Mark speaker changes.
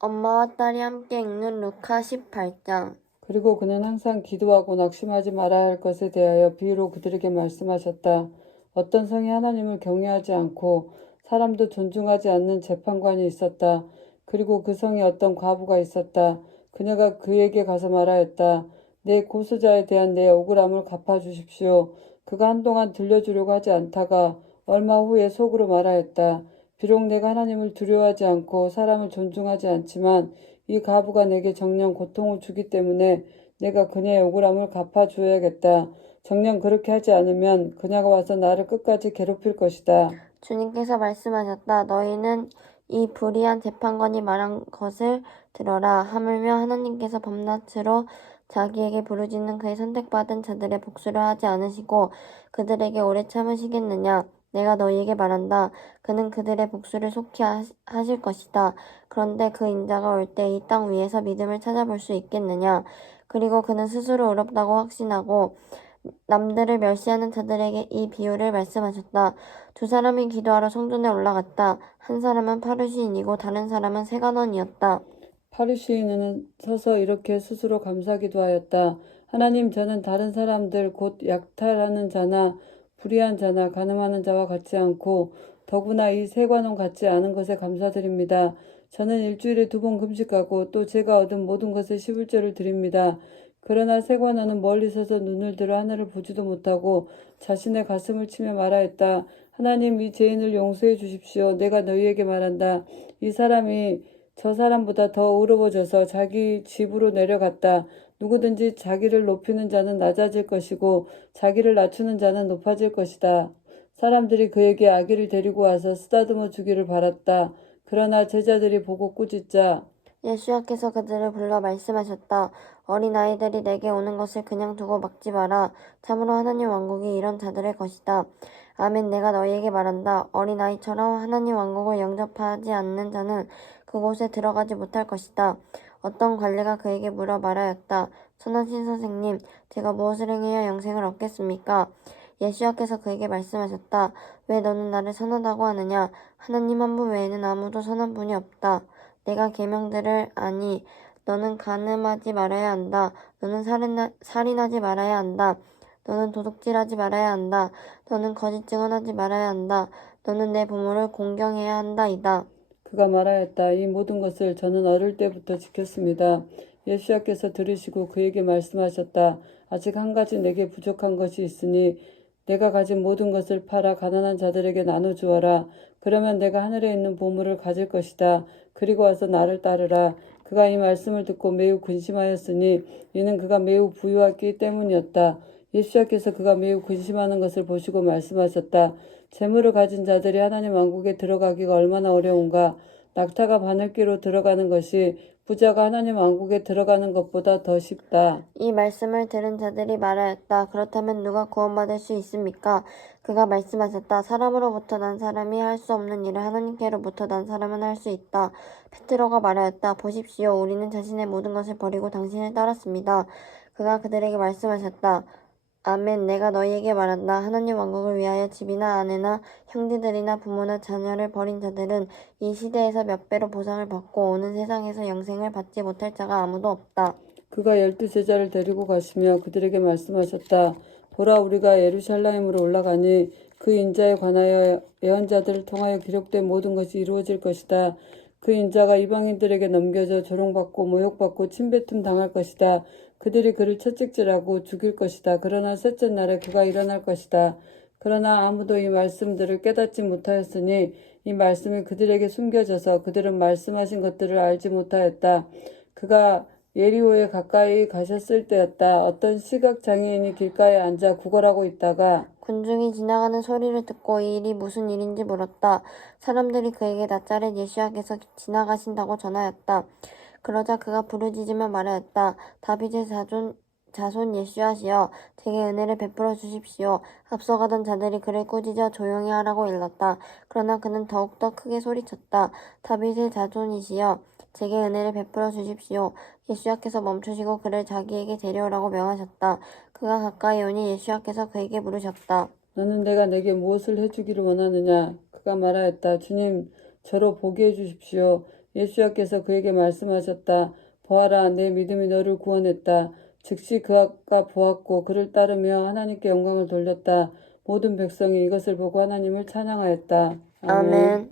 Speaker 1: 엄마와 딸이 함께 읽는 루카 18장.
Speaker 2: 그리고 그는 항상 기도하고 낙심하지 말아야 할 것에 대하여 비유로 그들에게 말씀하셨다. 어떤 성이 하나님을 경외하지 않고 사람도 존중하지 않는 재판관이 있었다. 그리고 그 성에 어떤 과부가 있었다. 그녀가 그에게 가서 말하였다. 내 고소자에 대한 내 억울함을 갚아주십시오. 그가 한동안 들려주려고 하지 않다가 얼마 후에 속으로 말하였다. 비록 내가 하나님을 두려워하지 않고 사람을 존중하지 않지만 이 가부가 내게 정녕 고통을 주기 때문에 내가 그녀의 억울함을 갚아줘야겠다. 정녕 그렇게 하지 않으면 그녀가 와서 나를 끝까지 괴롭힐 것이다.
Speaker 1: 주님께서 말씀하셨다. 너희는 이 불의한 재판관이 말한 것을 들어라. 하물며 하나님께서 밤낮으로 자기에게 부르짖는 그의 선택받은 자들의 복수를 하지 않으시고 그들에게 오래 참으시겠느냐? 내가 너희에게 말한다. 그는 그들의 복수를 속히 하실 것이다. 그런데 그 인자가 올 때 이 땅 위에서 믿음을 찾아볼 수 있겠느냐? 그리고 그는 스스로 의롭다고 확신하고 남들을 멸시하는 자들에게 이 비유를 말씀하셨다. 두 사람이 기도하러 성전에 올라갔다. 한 사람은 파르시인이고 다른 사람은 세간원이었다.
Speaker 2: 파리시인은 서서 이렇게 스스로 감사기도 하였다. 하나님, 저는 다른 사람들 곧 약탈하는 자나 불의한 자나 가늠하는 자와 같지 않고 더구나 이 세관원 같지 않은 것에 감사드립니다. 저는 일주일에 두 번 금식하고 또 제가 얻은 모든 것에 십일조를 드립니다. 그러나 세관원은 멀리 서서 눈을 들어 하늘을 보지도 못하고 자신의 가슴을 치며 말하였다. 하나님 이 죄인을 용서해 주십시오. 내가 너희에게 말한다. 이 사람이 저 사람보다 더 의로워져서 자기 집으로 내려갔다. 누구든지 자기를 높이는 자는 낮아질 것이고 자기를 낮추는 자는 높아질 것이다. 사람들이 그에게 아기를 데리고 와서 쓰다듬어 주기를 바랐다. 그러나 제자들이 보고 꾸짖자
Speaker 1: 예수야께서 그들을 불러 말씀하셨다. 어린 아이들이 내게 오는 것을 그냥 두고 막지 마라. 참으로 하나님 왕국이 이런 자들의 것이다. 아멘 내가 너희에게 말한다. 어린 아이처럼 하나님 왕국을 영접하지 않는 자는 그곳에 들어가지 못할 것이다. 어떤 관리가 그에게 물어 말하였다. 선하신 선생님, 제가 무엇을 행해야 영생을 얻겠습니까? 예수야께서 그에게 말씀하셨다. 왜 너는 나를 선하다고 하느냐? 하나님 한 분 외에는 아무도 선한 분이 없다. 내가 계명들을 아니 너는 간음하지 말아야 한다. 너는 살인하, 살인하지 말아야 한다. 너는 도둑질하지 말아야 한다. 너는 거짓 증언하지 말아야 한다. 너는 내 부모를 공경해야 한다이다.
Speaker 2: 그가 말하였다. 이 모든 것을 저는 어릴 때부터 지켰습니다. 예수야께서 들으시고 그에게 말씀하셨다. 아직 한 가지 내게 부족한 것이 있으니 내가 가진 모든 것을 팔아 가난한 자들에게 나눠 주어라. 그러면 내가 하늘에 있는 보물을 가질 것이다. 그리고 와서 나를 따르라. 그가 이 말씀을 듣고 매우 근심하였으니 이는 그가 매우 부유하기 때문이었다. 예수야께서 그가 매우 근심하는 것을 보시고 말씀하셨다. 재물을 가진 자들이 하나님 왕국에 들어가기가 얼마나 어려운가. 낙타가 바늘귀로 들어가는 것이 부자가 하나님 왕국에 들어가는 것보다 더 쉽다.
Speaker 1: 이 말씀을 들은 자들이 말하였다. 그렇다면 누가 구원받을 수 있습니까? 그가 말씀하셨다. 사람으로부터 난 사람이 할 수 없는 일을 하나님께로부터 난 사람은 할 수 있다. 페트로가 말하였다. 보십시오. 우리는 자신의 모든 것을 버리고 당신을 따랐습니다. 그가 그들에게 말씀하셨다. 아멘. 내가 너희에게 말한다. 하나님 왕국을 위하여 집이나 아내나 형제들이나 부모나 자녀를 버린 자들은 이 시대에서 몇 배로 보상을 받고 오는 세상에서 영생을 받지 못할 자가 아무도 없다.
Speaker 2: 그가 열두 제자를 데리고 가시며 그들에게 말씀하셨다. 보라 우리가 예루살렘으로 올라가니 그 인자에 관하여 예언자들을 통하여 기록된 모든 것이 이루어질 것이다. 그 인자가 이방인들에게 넘겨져 조롱받고 모욕받고 침뱉음 당할 것이다. 그들이 그를 채찍질하고 죽일 것이다. 그러나 셋째 날에 그가 일어날 것이다. 그러나 아무도 이 말씀들을 깨닫지 못하였으니 이 말씀이 그들에게 숨겨져서 그들은 말씀하신 것들을 알지 못하였다. 그가 예리호에 가까이 가셨을 때였다. 어떤 시각 장애인이 길가에 앉아 구걸하고 있다가
Speaker 1: 군중이 지나가는 소리를 듣고 이 일이 무슨 일인지 물었다. 사람들이 그에게 나자렛 예수야께서 지나가신다고 전하였다. 그러자 그가 부르짖으며 말하였다. 다윗의 자손, 자손 예수야시여 제게 은혜를 베풀어 주십시오. 앞서가던 자들이 그를 꾸짖어 조용히 하라고 일렀다. 그러나 그는 더욱더 크게 소리쳤다. 다윗의 자손이시여 제게 은혜를 베풀어 주십시오. 예수야께서 멈추시고 그를 자기에게 데려오라고 명하셨다. 그가 가까이 오니 예수야께서 그에게 물으셨다.
Speaker 2: 너는 내가 내게 무엇을 해주기를 원하느냐? 그가 말하였다. 주님, 저로 보게 해주십시오. 예수께서 그에게 말씀하셨다. 보아라, 내 믿음이 너를 구원했다. 즉시 그가 보았고 그를 따르며 하나님께 영광을 돌렸다. 모든 백성이 이것을 보고 하나님을 찬양하였다.
Speaker 1: 아멘.